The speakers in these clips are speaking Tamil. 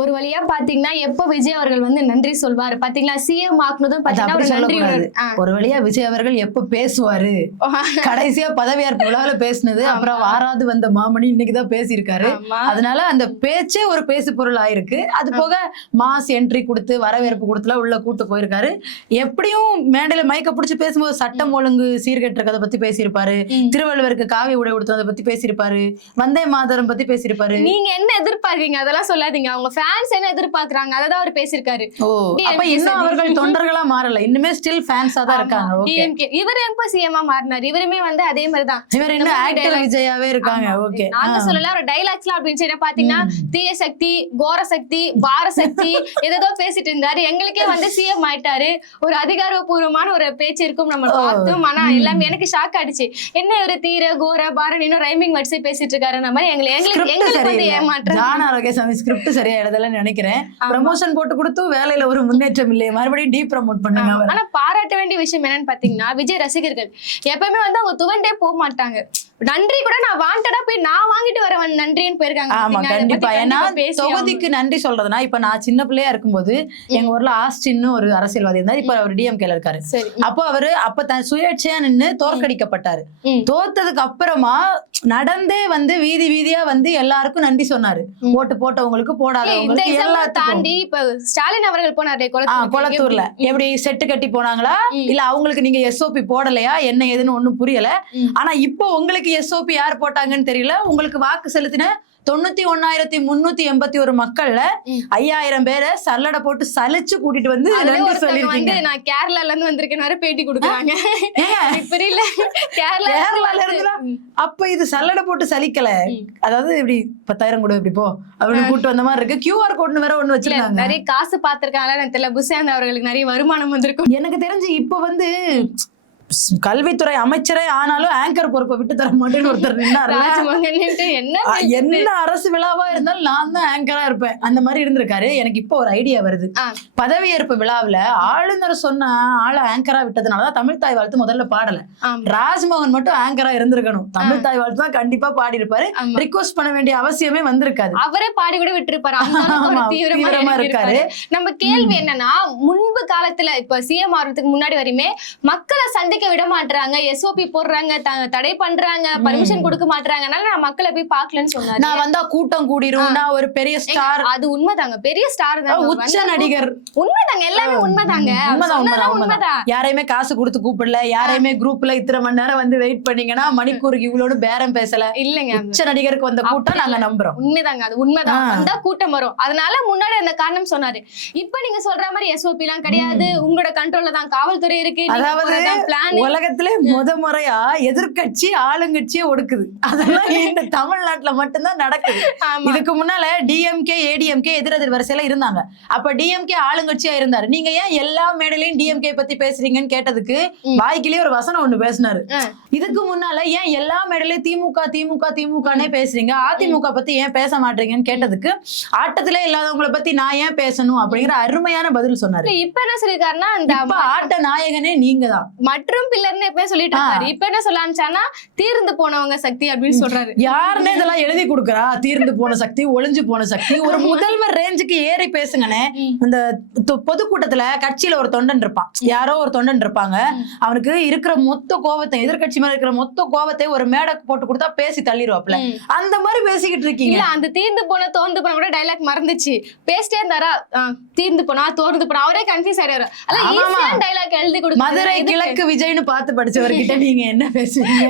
ஒரு வழியா பாத்தீங்கன்னா எப்ப விஜய் அவர்கள் வந்து நன்றி சொல்வாரு பாத்தீங்களா? சிஎம் ஆக்குனதும் பாத்தீங்கன்னா ஒரு நன்றியுடன் ஒரு வழியா விஜய் அவர்கள் எப்ப பேசுவாரு, கடைசியா பதவியேற்பு விழாவில பேசினது, அப்புறம் வாராது வந்த மாமணி இன்னைக்குதான் பேசியிருக்காரு. அதனால அந்த பேச்சே ஒரு பேசு பொருள் ஆயிருக்கு. அது போக மாஸ் என்ட்ரி கொடுத்து வரவேற்பு கொடுத்துல உள்ள கூட்டு போயிருக்காரு. எப்படியும் மேடையில மயக்க பிடிச்சு பேசும்போது சட்டம் ஒழுங்கு சீர்கெட்டிருக்கதை பத்தி பேசியிருப்பாரு, திருவள்ளுவருக்கு காவி உடை கொடுத்ததை பத்தி பேசியிருப்பாரு, வந்தே மாதரம் பத்தி பேசியிருப்பாரு. நீங்க என்ன எதிர்பார்க்கீங்க அதெல்லாம் சொல்லாதீங்க. அவங்க ஃபேன்ஸ் என்ன எதிர்பார்க்கறாங்க அததான் அவர் பேசியிருக்காரு. அப்ப இன்னும் அவர்கள் தொண்டர்களா மாறல, இன்னுமே ஸ்டில் ஃபேன்ஸா தான் இருக்காங்க. ஓகே, இவர் எப்ப சிஎம்மா மாறினார்? இவருமே வந்து அதே மாதிரி தான். இவர் இன்னும் ஆக்டர் விஜயாவே இருக்காங்க. ஓகே, நாங்க சொல்லல ஒரு டைலாக்ஸ்லாம் அப்படின்னு சொல்லி பாத்தீங்கன்னா தீய சக்தி, கோர சக்தி, பார சக்தி ஏதோ பேசிட்டு இருந்தாரு. எங்களுக்கே வந்து சிஎம் ஆயிட்டாரு. ஒரு அதிகாரப்பூர்வமான ஒரு பேச்சு இருக்கும் நம்ம பார்த்தோம். ஆனா எல்லாமே எனக்கு ஷாக் ஆயிடுச்சு. என்ன இவரு தீர கோர பாரன் இன்னும் ரைமிங் வச்சு பேசிட்டு இருக்காரு. நம்ம எங்களுக்கு வந்து ஏமாற்றம். ஸ்கிரிப்ட் சரியா எழுதலன்னு நினைக்கிறேன். ப்ரமோஷன் போட்டு கொடுத்து வேலையில ஒரு முன்னேற்றம் இல்லையே, மறுபடியும் டீ ப்ரமோட் பண்ணுங்க. ஆனா பாராட்ட வேண்டிய விஷயம் என்னன்னு பாத்தீங்கன்னா விஜய் ரசிகர்கள் எப்பவுமே வந்து அவங்க துவண்டே போக மாட்டாங்க. நன்றி கூட நான் வாண்டடா போய் நான் வாங்கிட்டு வரேன் நன்றின்னு போயிருக்காங்க. ஆமா கண்டிப்பா. ஏன்னா தொகுதிக்கு நன்றி சொல்றதுனா, இப்ப நான் சின்ன பிள்ளையா இருக்கும்போது எங்க ஊர்ல ஆஸ்டின்னு ஒரு அரசியல்வாதி இருந்தாரு. இப்ப அவர் டிஎம்கேல இருக்காரு. அப்போ அவரு தன் சுயேட்சையா நின்னு தோற்கடிக்கப்பட்டாரு. தோத்ததுக்கு அப்புறமா நடந்தே வந்து வீதி வீதியா வந்து எல்லாருக்கும் நன்றி சொன்னாரு. ஓட்டு போட்டவங்களுக்கு போடாதவங்களுக்கு எல்லாத்தையும் தாண்டி இப்ப ஸ்டாலின் அவர்கள் போனாரு கொளத்தூர்ல. எப்படி செட்டு கட்டி போனாங்களா இல்ல அவங்களுக்கு நீங்க எஸ்ஓபி போடலையா என்ன ஏதுன்னு ஒண்ணும் புரியல. ஆனா இப்போ உங்களுக்கு எஸ்ஓபி யார் போட்டாங்கன்னு தெரியல. உங்களுக்கு வாக்கு செலுத்தின 91,381 மக்கள்ல 5,000 பேரை சல்லடை போட்டு சலிச்சு கூட்டிட்டு வந்து நான் கேரளால இருந்து வந்திருக்கேன் பேட்டி கொடுக்குறாங்க. புரியல கேரளால இருந்தா அப்ப இது சல்லடை போட்டு சலிக்கல. அதாவது இப்படி 10,000 கூட இப்படி போ அப்படின்னு கூட்டு வந்த மாதிரி இருக்கு. QR கோட்னு வேற ஒண்ணு வச்சிருக்காங்க. நிறைய காசு பாத்துருக்காங்க தெரியல. புஷாந்த் அவர்களுக்கு நிறைய வருமானம் வந்திருக்கும். எனக்கு தெரிஞ்சு இப்ப வந்து கல்வித்துறை அமைச்சரே ஆனாலும் ஆங்கர் பொறுப்பை விட்டு தர மாட்டேன்னு ஒருத்தர் நின்னாரு. என்ன அரசு விழாவா இருந்தாலும் நான் தான் ஆங்கரா இருப்பேன் அந்த மாதிரி இருந்திருக்காரு. எனக்கு இப்போ ஒரு ஐடியா வருது. பதவியேற்பு விழாவில ஆளுநர் சொன்ன ஆள ஆங்கரா விட்டதுனாலதான் தமிழ் தாய் வாழ்த்து முதல்ல பாடல. ராஜ்மோகன் மட்டும் ஆங்கரா இருந்திருக்கணும். தமிழ் தாய் வாழ்த்து தான் கண்டிப்பா பாடி இருப்பாரு. ரிக்வெஸ்ட் பண்ண வேண்டிய அவசியமே வந்திருக்காது. அவரே பாடி கூட விட்டுருப்பாரு. தீவிரமா இருக்காரு. நம்ம கேள்வி என்னன்னா, முன்பு காலத்துல இப்ப சிஎம் ஆகிறதுக்கு முன்னாடி வரையுமே மக்களை சந்திக்க விட மாட்டாங்க, எஸ்ஓபி போடுறாங்க, தடை பண்றாங்க, பர்மிஷன் கொடுக்க மாட்டாங்க. நான் மக்களை போய் பாக்கலன்னு சொன்னாரு. நான் வந்தா கூட்டம் கூடிரும், நான் ஒரு பெரிய ஸ்டார். அது உண்மைதாங்க, பெரிய ஸ்டார் தான், உச்ச நடிகர். உண்மைதாங்க, எல்லாமே உண்மைதாங்க. யாரையுமே காசு கொடுத்து கூப்பிடல, யாரையுமே குரூப்ல இத்தனை மணி நேரம் வந்து வெயிட் பண்ணீங்கன்னா மணிக்கூருக்கு இவ்வளவு பேரம் பேசல. இல்லங்க, உச்ச நடிகருக்கு வந்த கூட்டம் நாங்க நம்புறோம். உண்மைதாங்க, அது உண்மைதான். வந்தா கூட்டம் வரும். அதனால முன்னாடி அந்த காரணம் சொன்னாரு. இப்ப நீங்க சொல்ற மாதிரி எஸ்ஓபி எல்லாம் கிடையாது, உங்களோட கண்ட்ரோல்ல தான் காவல்துறை இருக்கு. அதாவது உலகத்துல முறையா எதிர்கட்சி ஆளுங்கட்சியே ஒடுக்குது. அதெல்லாம் இந்த தமிழ்நாட்டுல மட்டும்தான் நடக்குது. இதுக்கு முன்னால டிஎம்கே ஏடிஎம்கே எதிரெதிர் வரிசையில இருந்தாங்க. அப்ப டிஎம்கே ஆளுங்கட்சியா இருந்தாரு. நீங்க ஏன் எல்லா மேடையிலயும் டிஎம்கே பத்தி பேசுறீங்கன்னு கேட்டதுக்கு வாய்க்கிலேயே ஒரு வசனம் ஒண்ணு பேசினாரு. இதுக்கு முன்னால ஏன் எல்லா மேடையிலயும் திமுக திமுக திமுகனே பேசுறீங்க, அதிமுக பத்தி ஏன் பேச மாட்டீங்கன்னு கேட்டதுக்கு ஆட்டத்திலே இல்லாதவங்களை பத்தி நான் ஏன் பேசணும் அப்படிங்கிற அருமையான பதில் சொன்னாரு. இப்ப என்ன சொல்லிருக்காருன்னா, இந்த ஆட்ட நாயகனே நீங்க தான் மற்றும் பில்லர்னு எப்பவே சொல்லிட்டு இருக்காரு. இப்ப என்ன சொல்லலாம்னா தீர்ந்து போனவங்க சக்தி அப்படின்னு சொல்றாரு. யாருன்னு இதெல்லாம் எழுதி கொடுக்குறா? தீர்ந்து போன சக்தி, ஒளிஞ்சு போன சக்தி. ஒரு முதல்வர் ரேஞ்சுக்கு ஏறி பேசுங்கன்னு. இந்த பொதுக்கூட்டத்துல கட்சியில ஒரு தொண்டன் இருப்பான், யாரோ ஒரு தொண்டன் இருப்பாங்க. அவனுக்கு இருக்கிற மொத்த கோவத்தை, எதிர்கட்சி மேல இருக்கிற மொத்த கோவத்தை ஒரு மேடை போட்டு கொடுத்தா பேசி தள்ளிடுவாப்ல. அந்த மாதிரி பேசிக்கிட்டு இருக்கீங்க. அந்த தீர்ந்து போன தோர்ந்து போன கூட டைலாக் மறந்துச்சு, பேசிட்டே இருந்தாரா தீர்ந்து போனா தோர்ந்து போனா அவரே கன்ஃபியூஸ் ஆயிடுவாரு. அதான் டைலாக் எழுதி கொடுத்து மதுரை கிழக்கு விஜய்னு பார்த்து படிச்சவர்கிட்ட நீங்க என்ன பேசுவீங்க?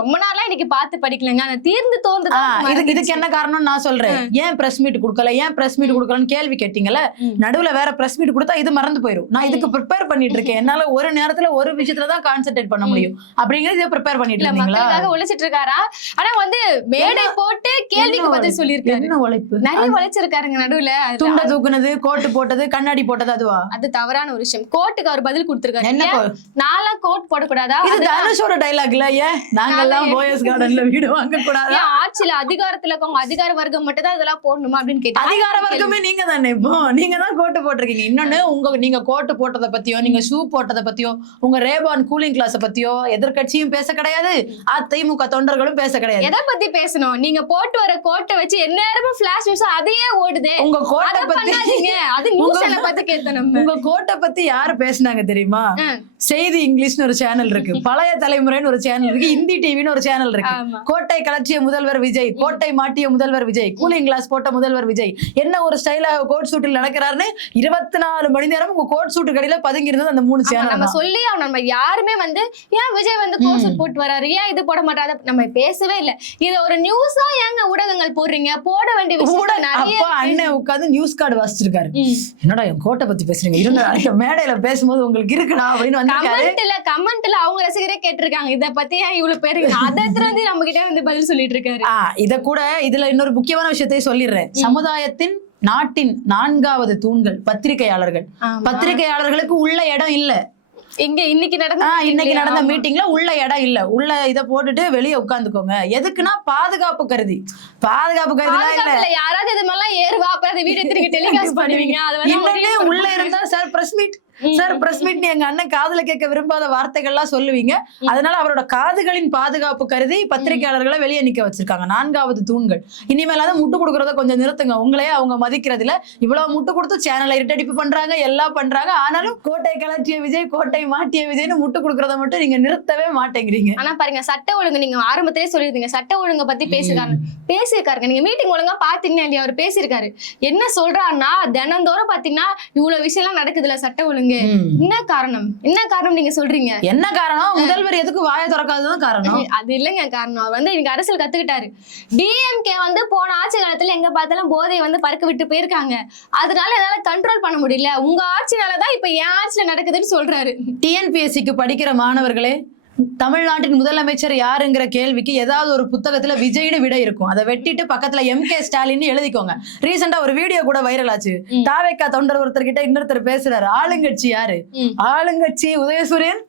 ரொம்ப நாளா இன்னைக்கு பார்த்து படிக்கலங்க. அந்த தீர்ந்து தோர்ந்து இதுக்கு என்ன காரணம் நான் சொல்றேன். ஏன் பிரஸ் மீட் கொடுக்கல, ஏன் பிரஸ் மீட் கொடுக்கலன்னு கேள்வி கேட்டீங்கல்ல. நடுவுல வேற பிரஸ் மீட் கொடுத்தா இது மறந்து போயிடும். நான் இதுக்கு ப்ரிப்பேர் பண்ணிட்டு இருக்கேன். என்னால ஒரு நேரத்துல ஒரு விஷயத்துல தான் கான்சென்ட்ரேட் பண்ண முடியும் அப்படிங்கறது ப்ரிப்பேர் பண்ணிட்டு இருக்கீங்களா? உழைச்சிட்டு இருக்காரா? ஆனா வந்து மேடை போட்டு கேள்விக்கு பதில் சொல்லியிருக்காரு. என்ன உழைப்பு? நிறைய உழைச்சிருக்காருங்க. நடுவுல துண்ட தூக்குனது, கோட்டு போட்டது, கண்ணாடி போட்டது, அதுவா? அது தவறான ஒரு விஷயம். கோட்டுக்கு அவர் பதில் கொடுத்திருக்காரு. நாளா கோட் போடக்கூடாதா? இது தனுஷோட டைலாக்ல. ஏன் நாங்கெல்லாம் போயஸ் கார்டன்ல வீடு வாங்க கூடாது? ஆட்சியில அதிகாரத்துல இருக்கவங்க அதிகார வர்க்கம் மட்டும் தான் இதெல்லாம் போடணுமா அப்படின்னு கேட்டாங்க. அதிகார வர்க்கமே நீங்க தானே, இப்போ நீங்க தான் கோட்டு போட்டிருக்கீங்க. இன்னொன்னு நீங்க கோட்டு போட்டதை பத்தியோ, நீங்க ஷூ போட்டதை பத்தியோ, உங்க ரேபான் கூலிங் கிளாஸ் பத்தியோ எதிர்க்கட்சியும் பேச கிடையாது, அதிமுக தொண்டர்களும் பேச கிடையாது. எதை பத்தி பேசணும்? நீங்க போட்டு வர கோட்டை வச்சு எந்நேரமும் ஃபிளாஷ் நியூஸ் அதையே ஓடுதே. உங்க கோட்டை பத்தி அது நியூஸ் எல்லாம் பத்தி கேட்கணும். உங்க கோட்டை பத்தி யாரு பேசினாங்க தெரியுமா? செய்தி இங்கிலீஷ்னு ஒரு சேனல் இருக்கு, பழைய தலைமுறைன்னு ஒரு சேனல் இருக்கு, இந்தி டிவின்னு ஒரு சேனல் இருக்கு. கோட்டை கலட்சிய முதல்வர் விஜய், கோட்டை மாட்டிய முதல்வர் விஜய், கூலிங் கிளாஸ் போட்ட முதல்வர் விஜய் என்ன ஒரு ஸ்டைலாக கோட் சூட்டில் நடக்கிறாருன்னு 24 மணி நேரம் உங்க கோட் சூட்டு கடையில பதுங்கி இருந்தது அந்த 3 சேனல். நம்ம சொல்லி நம்ம யாருமே வந்து ஏன் விஜய் வந்து கோட் சூட் போட்டு வராரு, ஏன் இது போட மாட்டாரு, நம்ம பேசவே இல்ல. இது ஒரு நியூஸா ஏங்க ஊடகங்கள் போடுறீங்க? போட வேண்டிய விஷயம் நிறைய. அப்ப அண்ணன் உட்கார்ந்து நியூஸ் கார்டு வாசிச்சிருக்காரு. என்னடா என் கோட்டை பத்தி பேசுறீங்க, இருந்த அடுத்த மேடையில பேசும்போது உங்களுக்கு இருக்குடா அப்படின்னு வந்து கமெண்ட்ல அவங்க ரசிகரே கேட்டிருக்காங்க, இத பத்தி ஏன் இவ்வளவு பேரு அதை வந்து நம்ம கிட்ட வந்து பதில் சொல்லிட்டு இருக்காரு. இத கூட இதுல இன்னொரு முக்கியமான விஷயத்தை சொல்லிடுறேன். சமுதாயத்தின் நாட்டின் 4வது தூண்கள் பத்திரிகையாளர்கள். பத்திரிகையாளர்களுக்கு உள்ள இடம் இல்ல. இன்னைக்கு நடந்த மீட்டிங்ல உள்ள இடம் இல்ல. உள்ள இத போட்டுட்டு வெளியே உட்கார்ந்துக்கோங்க. எதுக்குன்னா பாதுகாப்பு கருதி. இல்ல யாராவது இது மாதிரிலாம் ஏறுவா, அப்புறம் அந்த வீடியோ திருப்பி டெலிகாஸ்ட் பண்ணுவீங்க. உள்ள இருந்தா சார் பிரஸ் மீட் எங்க அண்ணன் காதுல கேட்க விரும்பாத வார்த்தைகள்லாம் சொல்லுவீங்க. அதனால அவரோட காதுகளின் பாதுகாப்பு கருதி பத்திரிகையாளர்களை வெளியே நிக்க வச்சிருக்காங்க. 4வது தூண்கள். இனிமேலாவது முட்டு கொடுக்கறத கொஞ்சம் நிறுத்துங்க. உங்களையே அவங்க மதிக்கிறது இல்ல. இவ்வளவு முட்டு கொடுத்து சேனலை இருட்டடிப்பு பண்றாங்க, எல்லாம் பண்றாங்க. ஆனாலும் கோட்டை கலட்டிய விஜய், கோட்டை மாட்டிய விஜய்னு முட்டு கொடுக்கறத மட்டும் நீங்க நிறுத்தவே மாட்டேங்கிறீங்க. ஆனா பாருங்க, சட்ட ஒழுங்கு நீங்க ஆரம்பத்திலே சொல்லிருந்தீங்க, சட்ட ஒழுங்கை பத்தி பேசியிருக்காருங்க. நீங்க மீட்டிங் ஒழுங்கா பாத்தீங்கன்னா இல்லையா, அவர் பேசியிருக்காரு. என்ன சொல்றாருன்னா, தினந்தோறும் பாத்தீங்கன்னா இவ்வளவு விஷயம் எல்லாம் நடக்குதுல சட்ட ஒழுங்கு. என்ன காரணம் நீங்க சொல்றீங்க? என்ன காரணம்? முதல்வர் எதுக்கு வாயை திறக்காததான் காரணம். அது இல்லங்க காரணம். அவர் வந்து இன்னைக்கு அரசியல் கத்துக்கிட்டாரு. டிஎம்கே வந்து போன ஆட்சி காலத்துல எங்க பார்த்தாலும் போதையை வந்து பறக்க விட்டு போயிருக்காங்க. அதனால என்னால கண்ட்ரோல் பண்ண முடியல. உங்க ஆட்சினாலதான் இப்ப என் ஆட்சியில நடக்குதுன்னு சொல்றாரு. டிஎன்பிஎஸ்சிக்கு படிக்கிற மாணவர்களே, தமிழ்நாட்டின் முதலமைச்சர் யாருங்கிற கேள்விக்கு ஏதாவது ஒரு புத்தகத்துல விஜய்னு விடை இருக்கும். அதை வெட்டிட்டு பக்கத்துல எம்கே ஸ்டாலின் எழுதிக்கோங்க. ரீசெண்டா ஒரு வீடியோ கூட வைரல் ஆச்சு. தாவேக்கா தொண்டர் ஒருத்தர் கிட்ட இன்னொருத்தர் பேசுறாரு, ஆளுங்கட்சி யாரு? ஆளுங்கட்சி உதயசூரியன்.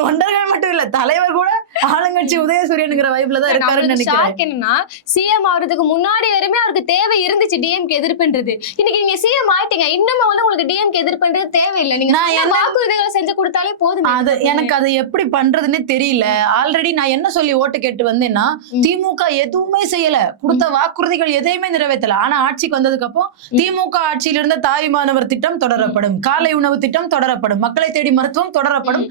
தொண்டர்கள் மட்டும் இல்ல, தலைவர் கூட ஆளுங்கட்சி உதயசூரியன்ங்கிற வைப்ல தான் இருக்காருன்னு நினைக்கிறேன். என்னன்னா, சிஎம் ஆகிறதுக்கு முன்னாடி வரையுமே அவருக்கு தேவை இருந்துச்சு டிஎம்கே எதிர்ப்புன்றது. இன்னைக்கு நீங்க சிஎம் ஆயிட்டீங்க, இன்னும் வந்து உங்களுக்கு டிஎம்கே எதிர்ப்புன்றது தேவையில்லை. நீங்க வாக்குறுதிகளை செஞ்சு கொடுத்தாலே போதும். அது எனக்கு அதை எப்படி பண்றது தெரியல. ஆல்ரெடி நான் என்ன சொல்லி ஓட்டு கேட்டு வந்தேன்னா, திமுக எதுவுமே செய்யல, கொடுத்த வாக்குறுதிகள் எதையுமே நிறைவேற்றல. ஆனா ஆட்சிக்கு வந்ததுக்கு அப்புறம் திமுக ஆட்சியில் இருந்த தாய்மானவர் திட்டம் தொடரப்படும், காலை உணவு திட்டம் தொடரப்படும், மக்களை தேடி மருத்துவம் தொடரப்படும்.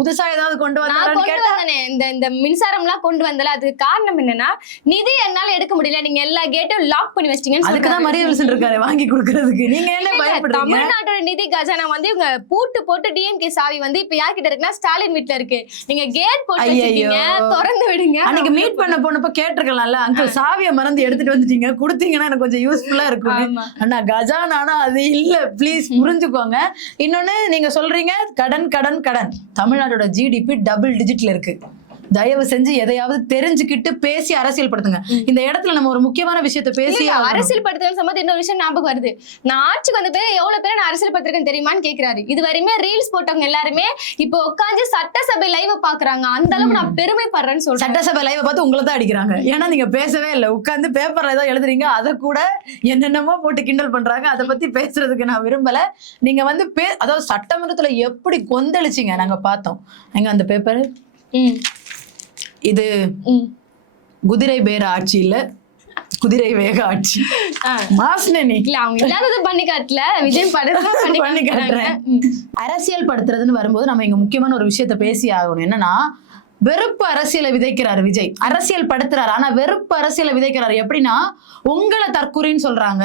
புதுசா ஏதாவது கொண்டு வந்தானே இந்த மின்சாரம் எல்லாம் கொண்டு வந்தல, அது காரணம் என்னன்னா, நிதி என்னால எடுக்க முடியல, நீங்க எல்லா கேட்டும் லாக் பண்ணி வச்சிட்டீங்க. அதுக்குதான் மரியவல்சன் இருக்காரு வாங்கி கொடுக்கறதுக்கு. நீங்க என்ன பயப்படுறீங்க? தமிழ்நாட்டோட நிதி கஜானா வந்து இவங்க பூட்டு போட்டு டிஎம்கே சாவி வந்து இப்ப யார்கிட்ட ஸ்டாலின் வீட்ல இருக்கு. நீங்க கேட் போட்டு வச்சிருக்கீங்க, திறந்து விடுங்க. அன்னைக்கு மீட் பண்ண போனப்ப கேட்டிருக்கலாம்ல, அங்கிள் சாவியை மறந்து எடுத்துட்டு வந்துட்டீங்க, கொடுத்தீங்கன்னா எனக்கு கொஞ்சம் யூஸ்ஃபுல்லா இருக்கும். ஆனா கஜானா அது இல்ல, ப்ளீஸ் புரிஞ்சுக்கோங்க. இன்னொன்னு நீங்க சொல்றீங்க கடன். தமிழ்நாட்டோட ஜிடிபி டபுள் டிஜிட்ல இருக்கு. தயவு செஞ்சு எதையாவது தெரிஞ்சுக்கிட்டு பேசி அரசியல் படுத்துங்க. இந்த இடத்துல நம்ம ஒரு முக்கியமான விஷயத்த பேசி அரசியல் படுத்துறது சம்பந்தம் இன்னொரு விஷயம் ஞாபகம் வருது. நான் ஆட்சிக்கு வந்த பேர் எவ்வளவு பேர் நான் அரசியல் படுத்திருக்கேன்னு தெரியுமான்னு கேக்குறாரு. இது வரையுமே ரீல்ஸ் போட்டவங்க எல்லாருமே இப்போ உட்காந்து சட்டசபை லைவ் பாக்குறாங்க. அந்த அளவுக்கு நான் பெருமைப்படுறேன்னு சொல்றேன். சட்டசபை லைவ் பார்த்து உங்களை தான் அடிக்கிறாங்க. ஏன்னா நீங்க பேசவே இல்லை, உட்காந்து பேப்பர்ல ஏதோ எழுதுறீங்க, அதை கூட என்னென்னமோ போட்டு கிண்டல் பண்றாங்க. அதை பத்தி பேசுறதுக்கு நான் விரும்பல. நீங்க வந்து அதாவது சட்டமன்றத்துல எப்படி கொந்தளிச்சிங்க நாங்க பார்த்தோம். எங்க அந்த பேப்பர் இது குதிரை பேர ஆட்சி இல்ல, குதிரை வேக ஆட்சி. பண்ணி காட்டல, விஜய் பண்ணி காட்டுறேன். அரசியல் படுத்துறதுன்னு வரும்போது நம்ம இங்க முக்கியமான ஒரு விஷயத்த பேசி ஆகணும். என்னன்னா, வெறுப்பு அரசியலை விதைக்கிறாரு விஜய். அரசியல் படுத்துறாரு, ஆனா வெறுப்பு அரசியலை விதைக்கிறாரு. எப்படின்னா, உங்களை தற்கூரின்னு சொல்றாங்க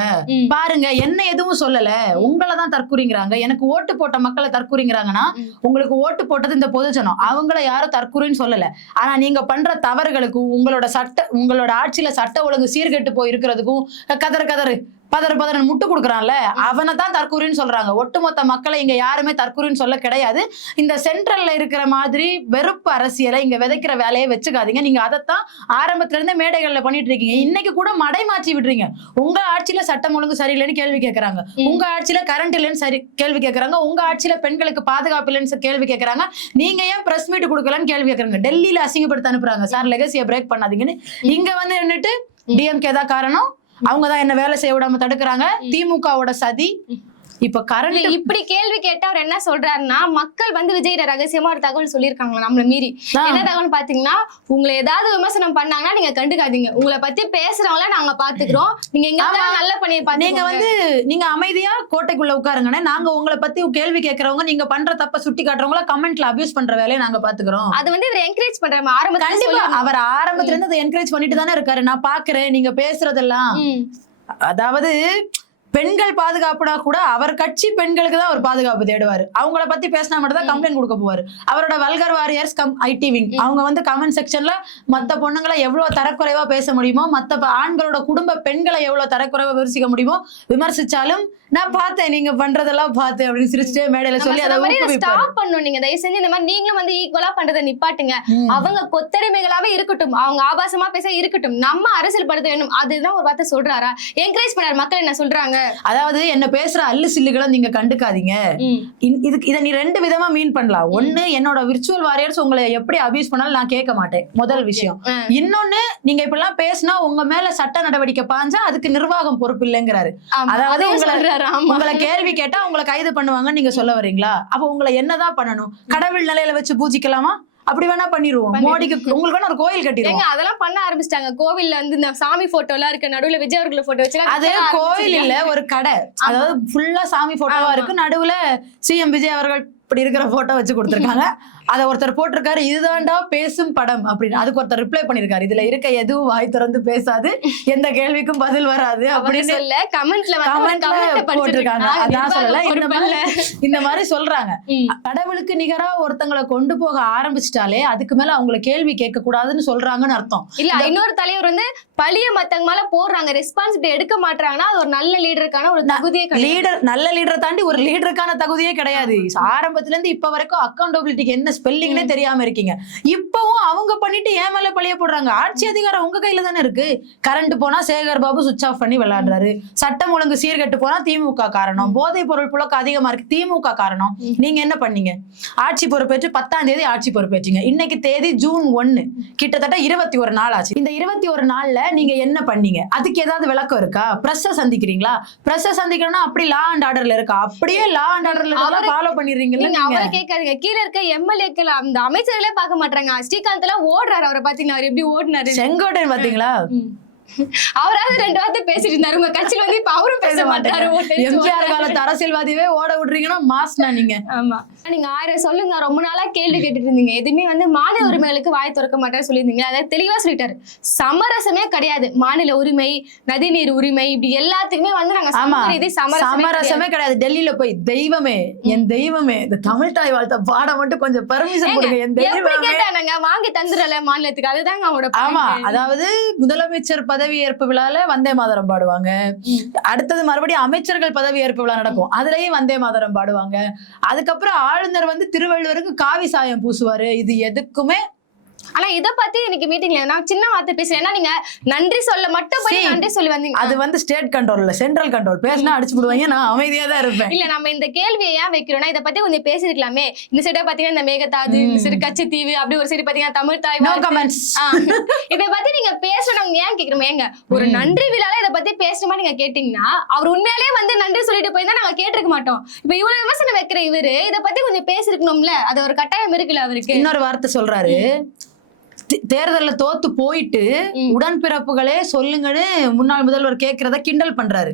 பாருங்க, என்ன எதுவும் சொல்லல, உங்களை தான் தற்கூரிங்கிறாங்க. எனக்கு ஓட்டு போட்ட மக்களை தற்கூரிங்கிறாங்கன்னா, உங்களுக்கு ஓட்டு போட்டது இந்த பொதுஜனம், அவங்கள யாரும் தற்கூரின்னு சொல்லல. ஆனா நீங்க பண்ற தவறுகளுக்கு, உங்களோட ஆட்சியில சட்ட ஒழுங்கு சீர்கெட்டு போய் இருக்கிறதுக்கும் பதறு முட்டு கொடுக்குறான்ல, அவனை தான் தற்கூரின்னு சொல்றாங்க. ஒட்டுமொத்த மக்களை இங்க யாருமே தற்கூரின்னு சொல்ல கிடையாது. இந்த சென்ட்ரல்ல இருக்கிற மாதிரி வெறுப்பு அரசியலை இங்க விதைக்கிற வேலையை வச்சுக்காதீங்க. நீங்க அதைத்தான் ஆரம்பத்துல இருந்தே மேடைகள்ல பண்ணிட்டு இருக்கீங்க. இன்னைக்கு கூட மடை மாற்றி விடுறீங்க. உங்க ஆட்சியில சட்டம் ஒழுங்கு சரியில்லைன்னு கேள்வி கேட்கறாங்க, உங்க ஆட்சியில கரண்ட் இல்லைன்னு கேள்வி கேட்கறாங்க, உங்க ஆட்சியில பெண்களுக்கு பாதுகாப்பு இல்லைன்னு கேள்வி கேட்கறாங்க. நீங்க ஏன் பிரஸ் மீட் கொடுக்கலன்னு கேள்வி கேட்கறாங்க. டெல்லியில அசிங்கப்படுத்த அனுப்புறாங்க, சார் லெகசியை பிரேக் பண்ணாதீங்கன்னு. இங்க வந்து நின்னுட்டு டிஎம்கே தான் காரணம், அவங்கதான் என்ன வேலை செய்ய விடாம தடுக்கிறாங்க, திமுகவோட சதி. இப்ப கரண்ட் இப்படி கேள்வி கேட்டா அவர் என்ன சொல்றாருன்னா, மக்கள் வந்து விஜய் ரகசியமா ஒரு தகவல் சொல்லியிருக்காங்களா நம்மள மீறி. என்ன தகவல் பாத்தீங்கன்னா, உங்களை ஏதாவது விமர்சனம் பண்ணாங்கன்னா நீங்க கண்டுக்காதீங்க, உங்களை பத்தி பேசுறவங்கள நாங்க பாத்துக்கிறோம், நீங்க எங்க நல்ல பண்ணி நீங்க வந்து நீங்க அமைதியா கோட்டைக்குள்ள உட்காருங்கன்னு, நாங்க உங்களை பத்தி கேள்வி கேட்கறவங்க நீங்க பண்ற தப்ப சுட்டி காட்டுறவங்கள கமெண்ட்ல அபியூஸ் பண்ற வேலையை நாங்க பாத்துக்கிறோம். அது வந்து இவர் என்கரேஜ் பண்றாரு ஆரம்பத்துல. கண்டிப்பா அவர் ஆரம்பத்துல இருந்து அதை என்கரேஜ் பண்ணிட்டு தானே இருக்காரு. நான் பாக்குறேன் நீங்க பேசுறதெல்லாம். அதாவது பெண்கள் பாதுகாப்புனா கூட அவர் கட்சி பெண்களுக்கு தான் அவர் பாதுகாப்பு தேடுவாரு. அவங்கள பத்தி பேசினா மட்டும் தான் கம்ப்ளைண்ட் கொடுக்க போவாரு. அவரோட வல்கர் வாரியர்ஸ் ஐடி விங் அவங்க வந்து கமெண்ட் செக்ஷன்ல மத்த பொண்ணுங்களை எவ்வளவு தரக்குறைவா பேச முடியுமோ, மத்த ஆண்களோட குடும்ப பெண்களை எவ்வளவு தரக்குறைவா விமர்சிக்க முடியுமோ விமர்சிச்சாலும் நான் பார்த்தேன், நீங்க பண்றதெல்லாம் பார்த்தேன் அப்படின்னு சிரிச்சுட்டே மேடையில சொல்லி அதை ஸ்டாப் பண்ணணும். நீங்க தயவு செஞ்சு இந்த மாதிரி நீங்களும் வந்து ஈக்குவலா பண்றதை நிப்பாட்டுங்க. அவங்க கொத்தடிமைகளாவே இருக்கட்டும், அவங்க ஆபாசமா பேச இருக்கட்டும், நம்ம அரசியல் படுத்த வேணும். அதுதான் ஒரு வார்த்தை சொல்றாரா, என்கரேஜ் பண்ணாரு. மக்கள் என்ன சொல்றாங்க, அதாவது என்ன பேசுற அல்லு சில்லுகளை நீங்க கண்டுக்காதீங்க. இதுக்கு இதை நீ ரெண்டு விதமா மீன் பண்ணலாம். ஒண்ணு, என்னோட விர்ச்சுவல் வாரியர்ஸ் உங்களை எப்படி அபியூஸ் பண்ணாலும் நான் கேட்க மாட்டேன், முதல் விஷயம். இன்னொன்னு, நீங்க இப்பெல்லாம் பேசினா உங்க மேல சட்ட நடவடிக்கை பாஞ்சா அதுக்கு நிர்வாகம் பொறுப்பு இல்லைங்கிறாரு. அதாவது உங்களை கேள்வி கேட்டா உங்களை கைது பண்ணுவாங்கன்னு நீங்க சொல்ல வரீங்களா? அப்ப உங்களை என்னதான் பண்ணணும்? கடவுள் நிலையில வச்சு பூஜிக்கலாமா? அப்படி வேணா பண்ணிடுவோம். மோடிக்கு உங்களுக்கு வேணா ஒரு கோயில் கட்டிடுவோம். அதெல்லாம் பண்ண ஆரம்பிச்சிட்டாங்க. கோவில்ல வந்து இந்த சாமி போட்டோ எல்லாம் இருக்கு, நடுவுல விஜய் அவர்கள் போட்டோ வச்சு. அது கோயில் இல்ல, ஒரு கடை. அதாவது ஃபுல்லா சாமி போட்டோவா இருக்கு, நடுவுல சிஎம் விஜய் அவர்கள் இப்படி இருக்கிற போட்டோ வச்சு கொடுத்திருக்காங்க. அத ஒருத்தர் போட்டிருக்காரு, இதுதான்டா பேசும் படம் அப்படின்னு. அதுக்கு ஒருத்தர் ரிப்ளை பண்ணிருக்காரு, இதுல இருக்க எதுவும் வாய் திறந்து பேசாது, எந்த கேள்விக்கும் பதில் வராது அப்படின்னு கமெண்ட்ல போட்டிருக்காங்க. அதான் சொல்லல, இந்த மாதிரி சொல்றாங்க. கடவுளுக்கு நிகரா ஒருத்தங்களை கொண்டு போக ஆரம்பிச்சிட்டாலே அதுக்கு மேல அவங்களை கேள்வி கேட்க கூடாதுன்னு சொல்றாங்கன்னு அர்த்தம். இல்ல, இன்னொரு தலைவர் வந்து பழிய மத்தவங்க மேல போடுறாங்க, ரெஸ்பான்சிபிலிட்டி எடுக்க மாட்டாங்கன்னா அது ஒரு நல்ல லீடருக்கான ஒரு தகுதியே. லீடர் நல்ல லீடரை தாண்டி ஒரு லீடருக்கான தகுதியே கிடையாது. ஆரம்பத்துல இருந்து இப்ப வரைக்கும் அக்கௌண்டபிலிட்டிக்கு என்ன ஸ்பெல்லிங்னே தெரியாம இருக்கீங்க. இப்பவும் அவங்க பண்ணிட்டு ஏன் மேல பழிய போடுறாங்க. ஆட்சி அதிகாரம் உங்க கையில தானே இருக்கு. கரண்ட் போனா சேகர் பாபு சுவிட்ச் ஆஃப் பண்ணி விளையாடுறாரு, சட்டம் ஒழுங்கு சீர்கெட்டு போனா திமுக காரணம், போதைப் பொருள் புழக்கம் அதிகமா இருக்கு திமுக காரணம். நீங்க என்ன பண்ணீங்க? ஆட்சி பொறுப்பேற்று 10ஆம் தேதி ஆட்சி பொறுப்பேற்றீங்க. இன்னைக்கு தேதி ஜூன் 1, கிட்டத்தட்ட 21 நாள் ஆச்சு. இந்த 21 நாள்ல நீங்க என்ன பண்ணீங்க? அதுக்கு ஏதாவது விளக்கம் இருக்கா? பிரஸ்ஸ சந்திக்கிறீங்களா? பிரஸ்ஸ சந்திக்கணும்னா அப்படி லா அண்ட் ஆர்டர்ல இருக்கா? அப்படியே லா அண்ட் ஆர்டர்ல ஃபாலோ பண்ணிடுறீங்க. அவரை கேட்காதீங்க, கீழ இருக்க எம்எல்ஏக்கள் அந்த அமைச்சர்களே பார்க்க மாட்டாங்க. ஸ்ரீகாந்த் எல்லாம் ஓடுறாரு, அவரை பாத்தீங்கன்னா அவர் எப்படி ஓடினாரு. செங்கோட்டையன் பாத்தீங்களா, அவராவது 2 வார்த்தை பேசிட்டு இருந்தாரு. உங்க கட்சியில வந்து இப்ப அவரும் பேச மாட்டாரு. எம்ஜிஆர் காலத்து அரசியல்வாதியே ஓட விடுறீங்கன்னா மாஸ்னா நீங்க. ஆமா, நீங்க 1000 சொல்லுங்க. ரொம்ப நாளா கேள்வி கேட்டுட்டு இருந்தீங்க, எதுவுமே வந்து மாநில உரிமைகளுக்கு வாய் திறக்க மாட்டாரு சொல்லியிருந்தீங்க. அதாவது தெளிவா சொல்லிட்டாரு, சமரசமே கிடையாது. மாநில உரிமை, நதிநீர் உரிமை, இப்படி எல்லாத்துக்குமே வந்து நாங்க சமரசமே கிடையாது. டெல்லியில போய் தெய்வமே என் தெய்வமே இந்த தமிழ் தாய் வாழ்த்த பாட மட்டும் கொஞ்சம் பெர்மிஷன் கொடுங்க, என் தெய்வமே கேட்டாங்க, வாங்கி தந்துடல மாநிலத்துக்கு. அதுதாங்க அவங்களோட. ஆமா, அதாவது முதலமைச்சர் பதவியேற்பு விழால வந்தே மாதரம் பாடுவாங்க. அடுத்தது மறுபடியும் அமைச்சர்கள் பதவியேற்பு விழா நடக்கும், அதுலயும் வந்தே மாதரம் பாடுவாங்க. அதுக்கப்புறம் ஆளுநர் வந்து திருவள்ளுவருக்கு காவி சாயம் பூசுவாரு. இது எதுக்குமே. ஆனா இத பத்தி இன்னைக்கு மீட்டிங்ல நான் சின்ன வார்த்தை பேசுறேன். ஏன்னா நீங்க நன்றி சொல்ல மட்டும் போய் நன்றி சொல்லி வந்தீங்க. அது வந்து ஸ்டேட் கண்ட்ரோல் இல்ல, சென்ட்ரல் கண்ட்ரோல். பேசினா அடிச்சு போடுவாங்க, நான் அமைதியா தான் இருப்பேன். இல்ல, நம்ம இந்த கேள்வியை ஏன் வைக்கிறோம்னா, இத பத்தி கொஞ்சம் பேசிருக்கலாமே. இந்த சைடு பாத்தீங்கன்னா இந்த மேகதாது, இந்த சைடு கச்சத்தீவு, அப்படி ஒரு சைடு பாத்தீங்கன்னா தமிழ் தாய். No comments. இத பத்தி நீங்க பேசணும் ஏன் கேக்குறோம். ஏங்க ஒரு நன்றி விழால இத பத்தி பேசணுமா நீங்க கேட்டீங்கன்னா, அவர் உண்மையாலே வந்து நன்றி சொல்லிட்டு போய் தான் நாங்க கேட்டிருக்க மாட்டோம். இப்ப இவ்வளவு விமர்சனம் வைக்கிற இவரு இத பத்தி கொஞ்சம் பேசிருக்கணும்ல, அது ஒரு கட்டாயம் இருக்குல்ல அவருக்கு. இன்னொரு வார்த்தை சொல்றாரு, தேர்தல்ல தோத்து போயிட்டு உடன்பிறப்புகளே சொல்லுங்கன்னு முன்னாள் முதல்வர் கேக்குறத கிண்டல் பண்றாரு.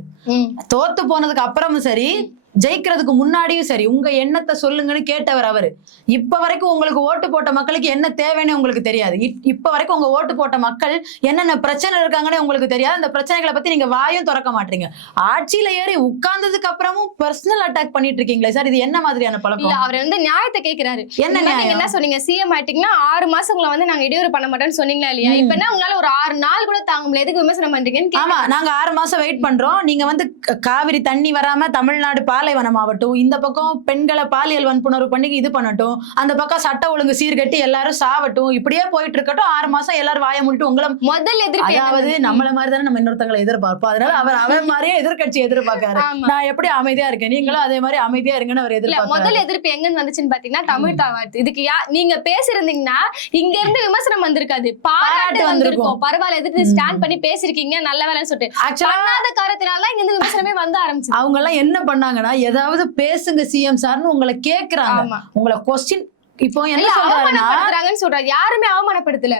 தோத்து போனதுக்கு அப்புறமும் சரி, ஜெயிக்கிறதுக்கு முன்னாடியும் சரி, உங்க எண்ணத்தை சொல்லுங்கன்னு கேட்டவர் அவரு. இப்ப வரைக்கும் உங்களுக்கு ஓட்டு போட்ட மக்களுக்கு என்ன தேவைன்னு உங்களுக்கு தெரியாது. இப்ப வரைக்கும் உங்க ஓட்டு போட்ட மக்கள் என்னென்ன பிரச்சனை இருக்காங்கன்னு உங்களுக்கு தெரியாது. அந்த பிரச்சனைகளை பத்தி நீங்க வாயும் திறக்க மாட்டீங்க. ஆட்சியில ஏறி உட்கார்ந்ததுக்கு அப்புறமும் பர்சனல் அட்டாக் பண்ணிட்டு இருக்கீங்களே சார், இது என்ன மாதிரியான பழக்கம்? அவர் வந்து நியாயத்தை கேட்கிறாரு. என்ன நீங்க என்ன சொன்னீங்க, சிஎம் ஆயிட்டீங்கன்னா 6 மாசம் உங்களை வந்து நாங்க இடையூறு பண்ண மாட்டோம்னு சொன்னீங்களா இல்லையா? இப்ப என்ன உங்களால ஒரு 6 நாள் கூட தாங்க முடியல, எதுக்கு விமர்சனம் பண்றீங்கன்னு? ஆமா, நாங்க 6 மாசம் வெயிட் பண்றோம். நீங்க வந்து காவிரி தண்ணி வராம தமிழ்நாடு பாலை பாலைவனம் ஆகட்டும், இந்த பக்கம் பெண்களை பாலியல் வன்புணர்வு பண்ணி இது பண்ணட்டும், அந்த பக்கம் சட்ட ஒழுங்கு சீர்கட்டி எல்லாரும் சாவட்டும், இப்படியே போயிட்டு இருக்கட்டும். 6 மாசம் எல்லாரும் வாய மூடிட்டு உங்களை முதல் எதிர்ப்பு அதாவது நம்மள மாதிரி தானே நம்ம இன்னொருத்தங்களை எதிர்பார்ப்போம். அதனால அவர் மாதிரியே எதிர்கட்சி எதிர்பார்க்காரு. நான் எப்படி அமைதியா இருக்கேன், நீங்களும் அதே மாதிரி அமைதியா இருங்கன்னு அவர் எதிர்பார்க்க. முதல் எதிர்ப்பு எங்க வந்துச்சுன்னு பாத்தீங்கன்னா தமிழ் தாவாட்டு. இதுக்கு நீங்க பேசிருந்தீங்கன்னா இங்க இருந்து விமர்சனம் வந்திருக்காது, பாராட்டு வந்திருக்கும். பரவாயில்ல, எதிர்த்து ஸ்டாண்ட் பண்ணி பேசிருக்கீங்க, நல்ல வேலைன்னு சொல்லிட்டு பண்ணாத காரணத்தினால இங்க இருந்து விமர்சனமே வந்து ஆரம்பிச்சு. அவங்க எல்லாம் என்ன பண்ணாங்கன்னா, ஏதாவது பேசுங்க சிஎம் சார்னு உங்களை கேக்குறாங்க, உங்களை கொஸ்டின். இப்போ என்ன சொல்றாங்க, யாருமே அவமானப்படுத்தல.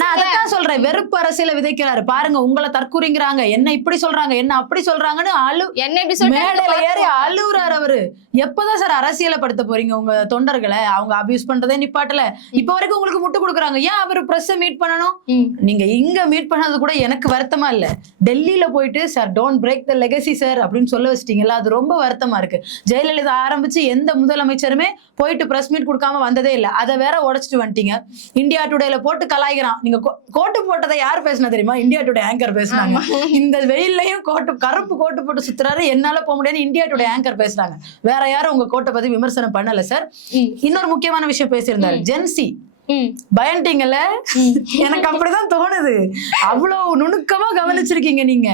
நான் அதான் சொல்றேன், வெறுப்பு அரசியல விதைக்கிறாரு பாருங்க. உங்களை தற்கூறிங்கிறாங்க, என்ன இப்படி சொல்றாங்க, என்ன அப்படி சொல்றாங்கன்னு என்ன இப்படி மேடையில ஏறி அழுவுறாரு அவரு. எப்பதான் சார் அரசியலை படுத்த போறீங்க உங்க தொண்டர்களை? அவங்க அபியூஸ் பண்றதே நிப்பாட்டல, இப்ப வரைக்கும் உங்களுக்கு முட்டு கொடுக்குறாங்க. ஏன் அவரு பிரஸ் மீட் பண்ணணும்? நீங்க இங்க மீட் பண்ணது கூட எனக்கு வருத்தமா இல்ல, டெல்லியில போயிட்டு sir don't break the legacy sir அப்படின்னு சொல்ல வச்சிட்டீங்கல்ல, அது ரொம்ப வருத்தமா இருக்கு. ஜெயலலிதா ஆரம்பிச்சு எந்த முதலமைச்சருமே போயிட்டு பிரஸ் மீட் கொடுக்காம வந்ததே இல்ல. அதை வேற உடைச்சிட்டு வந்துட்டீங்க. இந்தியா டுடேல போட்டு கலாய்க்கிறான். நீங்க கோட்டு போட்டதை யார் பேசினா தெரியுமா? இந்தியா டுடே ஆங்கர் பேசுனாங்க. இந்த வெயில்லையும் கருப்பு கோட்டு போட்டு சுத்துறாரு, என்னால போக முடியாது, இந்தியா டுடே ஆங்கர் பேசுறாங்க. வேற யாரும் உங்க கோட்டை பத்தி விமர்சனம் பண்ணல சார். இன்னொரு முக்கியமான விஷயம் பேசியிருந்தாரு, ஜென்சி. பயன்ட்டீங்கல்ல, எனக்கு அப்படிதான் தோணுது. அவ்வளவு நுணுக்கமா கவனிச்சிருக்கீங்க நீங்க.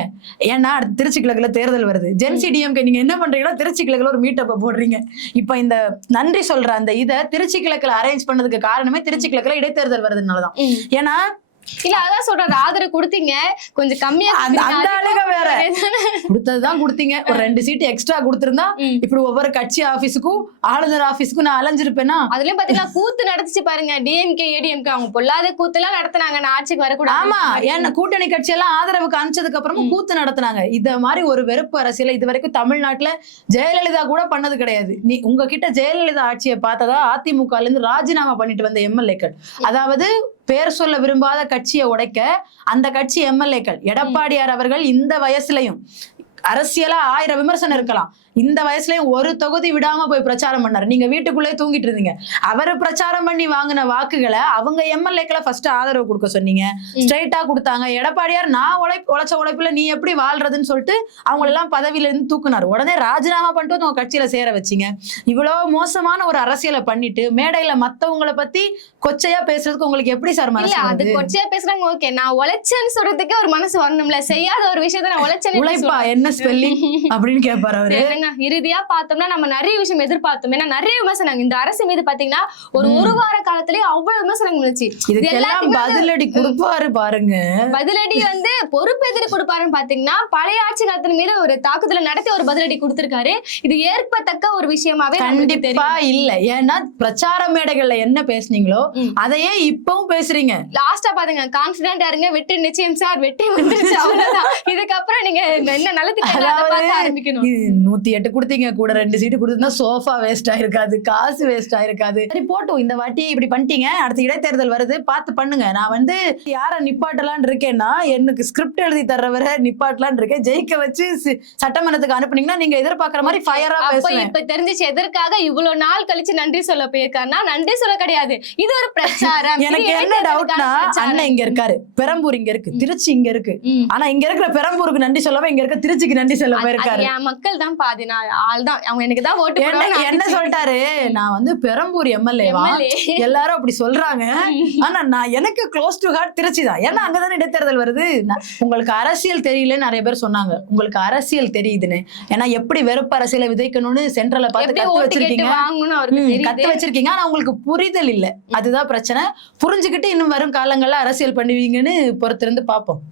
ஏன்னா திருச்சி கிழக்குல தேர்தல் வருது, ஜென்சி டிஎம்கே நீங்க என்ன பண்றீங்கன்னா திருச்சி கிழக்குல ஒரு மீட்டப்ப போடுறீங்க. இப்ப இந்த நன்றி சொல்ற அந்த இதை திருச்சி கிழக்குல அரேஞ்ச் பண்ணதுக்கு காரணமே திருச்சி கிழக்குல இடைத்தேர்தல் வருதுனாலதான். ஏன்னா இல்ல அதான் சொல்றாரு, ஆதரவு கொடுத்தீங்க, கொஞ்சம் கம்மியா அந்த ஆளுங்க வேற கொடுத்ததுதான் கொடுத்தீங்க. ஒரு 2 சீட் எக்ஸ்ட்ரா கொடுத்திருந்தா இப்படி ஒவ்வொரு கட்சி ஆபீஸுக்கும் ஆளுநர் ஆபீஸுக்கும் நான் அலைஞ்சிருப்பேன்னா. அதுலயும் பாத்தீங்கன்னா கூத்து நடந்துச்சு பாருங்க, டிஎம்கே ஏடிஎம்கே அவங்க பொல்லாத கூத்து எல்லாம் நடத்தினாங்க. நான் ஆட்சிக்கு வரக்கூடாது. ஆமா, ஏன்னா கூட்டணி கட்சி எல்லாம் ஆதரவுக்கு அனுப்பிச்சதுக்கு அப்புறமும் கூத்து நடத்தினாங்க. இத மாதிரி ஒரு வெறுப்பு அரசியல இது வரைக்கும் தமிழ்நாட்டுல ஜெயலலிதா கூட பண்ணது கிடையாது. நீ உங்ககிட்ட ஜெயலலிதா ஆட்சியை பார்த்ததா அதிமுக இருந்து ராஜினாமா பண்ணிட்டு வந்த எம்எல்ஏக்கள், அதாவது பேர் சொல்ல விரும்பாத கட்சியை உடைக்க அந்த கட்சி எம்எல்ஏக்கள். எடப்பாடியார் அவர்கள் இந்த வயசுலயும் அரசியலா 1000 விமர்சனம் இருக்கலாம், இந்த வயசுலயும் ஒரு தொகுதி விடாம போய் பிரச்சாரம் பண்ணாரு. நீங்க வீட்டுக்குள்ளே தூங்கிட்டு இருந்தீங்க. அவரு பிரச்சாரம் பண்ணி வாங்கின வாக்குகளை அவங்க எம்எல்ஏக்களை ஃபர்ஸ்ட் ஆதரவு கொடுக்க சொன்னீங்க, ஸ்ட்ரைட்டா கொடுத்தாங்க. எடப்பாடியார் நான் உழைச்ச உழைப்புல நீ எப்படி வாழ்றதுன்னு சொல்லிட்டு அவங்க எல்லாம் பதவியில இருந்து தூக்குனாரு. உடனே ராஜினாமா பண்ணிட்டு உங்க கட்சியில சேர வச்சீங்க. இவ்வளவு மோசமான ஒரு அரசியலை பண்ணிட்டு மேடையில மத்தவங்களை பத்தி கொச்சையா பேசுறதுக்கு உங்களுக்கு எப்படி சார் மனசு? அது கொச்சையா பேசுறாங்க, ஓகே, நான் உழைச்சேன்னு சொல்றதுக்கே ஒரு மனசு வரணும்ல. செய்யாத ஒரு விஷயத்த நான் உழைச்சேன்னு உழைப்பா என்ன ஸ்பெல்லிங் அப்படின்னு கேட்பாரு அவரு. இறுதியா பார்த்தோம்னா நம்ம நிறைய விஷயம் எதிர்பார்த்தோம். ஏன்னா நிறைய விமர்சனம் இந்த அரசு மீது பாத்தீங்கன்னா ஒரு வார காலத்திலேயே அவ்வளவு விமர்சனம் இருந்துச்சு. இதுக்கெல்லாம் பதிலடி கொடுப்பாரு பாருங்க. பதிலடி வந்து பொறுப்பெதிரி கொடுப்பாருன்னு பாத்தீங்கன்னா பழைய ஆட்சி காலத்தின் மீது ஒரு தாக்குதலை நடத்தி ஒரு பதிலடி கொடுத்திருக்காரு. இது ஏற்பத்தக்க ஒரு விஷயமாவே கண்டிப்பா இல்ல. ஏன்னா பிரச்சார மேடைகள்ல என்ன பேசுனீங்களோ அதையே இப்பவும் பேசுறீங்க. லாஸ்டா பாருங்க, கான்பிடென்டா இருங்க, வெற்றி நிச்சயம் சார், வெற்றி வந்துருச்சு, அவ்வளவுதான். இதுக்கப்புறம் நீங்க என்ன நல்லது ஆரம்பிக்கணும். 108 கொடுத்தீங்க, கூட 2 சீட்டு கொடுத்திருந்தா சோஃபா வேஸ்ட் ஆயிருக்காது, காசு வேஸ்ட் ஆயிருக்காது. சரி போட்டோம், இந்த வாட்டி இப்படி பண்ணிட்டீங்க, அடுத்த இடைத்தேர்தல் வருது, பார்த்து பண்ணுங்க. நான் வந்து யார நிப்பாட்டலான்னு இருக்கேன்னா, எனக்கு ஸ்கிரிப்ட் எழுதி தர்றவரை நிப்பாட்டலான்னு இருக்கேன். ஜெயிக்க வச்சு சட்டமன்றத்துக்கு அனுப்புனீங்கன்னா நீங்க எதிர்பார்க்கிற மாதிரி ஃபயரா பேசுவேன். இப்ப தெரிஞ்சிச்சு எதற்காக இவ்வளவு நாள் கழிச்சு நன்றி சொல்ல போயிருக்காருன்னா, நன்றி சொல்ல கிடையாது, இது ஒரு பிரச்சாரம். எனக்கு என்ன டவுட்னா, அண்ணன் இங்க இருக்காரு, பெரம்பூர் இங்க இருக்கு, திருச்சி இங்க இருக்கு. ஆனா இங்க இருக்கிற பெரம்பூருக்கு நன்றி சொல்லவே இங்க இருக்க திருச்சிக்கு நன்றி சொல்ல போயிருக்காரு. மக்கள் தான் பாதி ஆள் தான், அவங்க எனக்கு தான் ஓட்டு போடுவாங்க. என்ன சொல்லிட்டாரு, நான் வந்து பெரம்பூர் எம்எல்ஏவா, எல்லாரும் அப்படி சொல்றாங்க, ஆனா நான் எனக்கு க்ளோஸ் டு ஹார்ட் திருச்சி தான். ஏன்னா அங்கதானே இடைத்தேர்தல் வருது. உங்களுக்கு அரசியல் தெரியலன்னு நிறைய பேர் சொன்னாங்க, உங்களுக்கு அரசியல் தெரியுதுன்னு. ஏன்னா எப்படி வெறுப்பு அரசியலை விதைக்கணும்னு சென்ட்ரல பார்த்து கத்து வச்சிருக்கீங்க, ஆனா உங்களுக்கு புரிதல் இல்ல. அதுதான் பிரச்சனை. புரிஞ்சுக்கிட்டு இன்னும் வரும் காலங்கள்ல அரசியல் பண்ணுவீங்கன்னு பொறுத்திருந்து பார்ப்போம்.